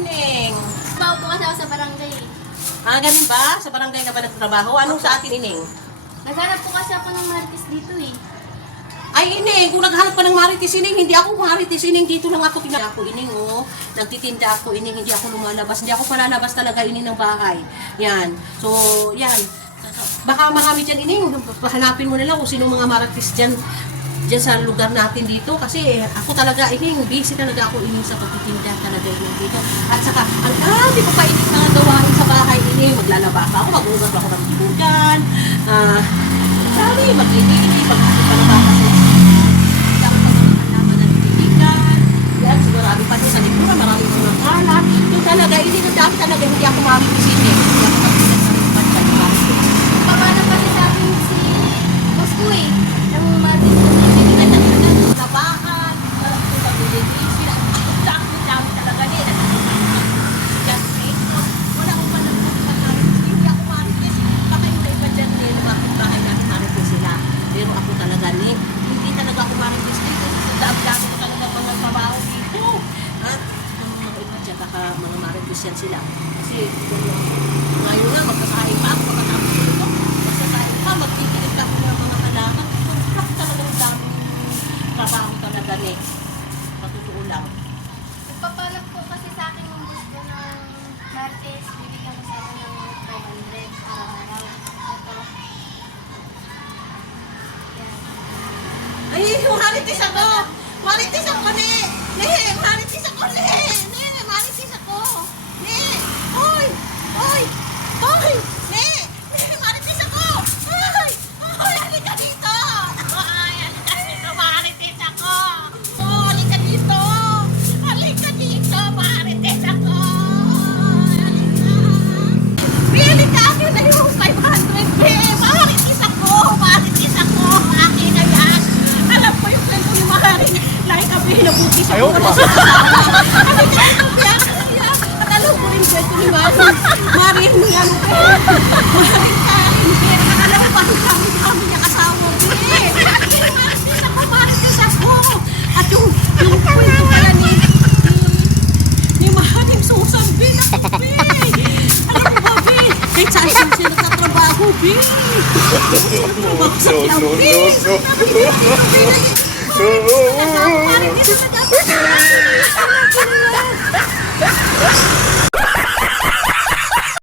Ining. Trabaho po kasi ako sa barangay. Ah, ganun ba? Sa barangay ka ba nagtrabaho? Anong sa atin, Ining? Naghanap po kasi ako ng marites dito eh. Ay, Ining, kung naghanap ka ng marites, Ining, hindi ako marites, Ining, dito lang ako ako, Ining, oh. Nagtitinda ako, Ining, hindi ako lumalabas. Hindi ako palalabas talaga, Ining, ng bahay. Yan. So, yan. Baka marami dyan, Ining, hanapin mo na lang kung sino mga marites dyan sa lugar natin dito. Kasi ako talaga, Ining, busy talaga ako, Ining, sa pagtitinda talaga, Ining, dito. At saka, di ko pa, Ining, na gawain sa bahay, Ining. Maglalaba pa ako, mag-ugas ako ng tibugan. Sabi, maglilinis, magpapalabas sa yan, siguro marami pa sa likura, marami mga kalat. Yung talaga, hindi na dami talaga, hindi ako mamipisinin. Hindi ako mamipisinin sa rin pansyal. Paano kasi sa akin si boss ko eh. Ng marites ko siya. Hindi na talaga sa bahay, marami ko sa bililisin. Ang dami talaga din. Kasi, wala akong panagpapit sa marites. Hindi ako marites. Baka yung iba dyan nila, bakit bahay natin marites sila. Pero ako talaga, hindi talaga ako marites dito. Sa daab-daab ko talaga mga trabaho dito. At yung mga iba dyan, baka mga marites yan sila. Kasi, ngayon nga, magsasahin pa ako, pagkatapos ko ito, magsasahin pa, magtitigil ka ng mga halaman. Ako talaga ang daming trabaho talaga ni. Patutuo lang. Nagpapalag po kasi sa akin yung boss ko ng marites. Bibigyan ko sa akin ng 500 araw-araw. Ito. Yan. Ay, marites ako! Marites ako, ne! Ne! Marites ako, ne! Ne! Marites ako! Ne! Hoy! Hoy! Hoy! Ne! Ne! Marites ako! Hoy! Hoy! Halika dito! Hoy! Halika dito! Marites ako! Oh, halika dito! Halika dito! Marites ako! Halika! Pili ka akin na yung 500 Marites ako! Marites ako! Akin na yan! Alam ko yung kwento ni Maharing lahi kami hinabuti siya. Ayaw ba? Kami dito biya. At alam ko rin kwento ni Maharing. Maharing ni ano ko. Maharing kain. Alam ko bakit kami niya asawa. Marites ako. Marites ako. At yung kwento pala ni Maharing Susan. Alam mo ba, Bi? Kahit saan sila nagtatrabaho, Bi. No.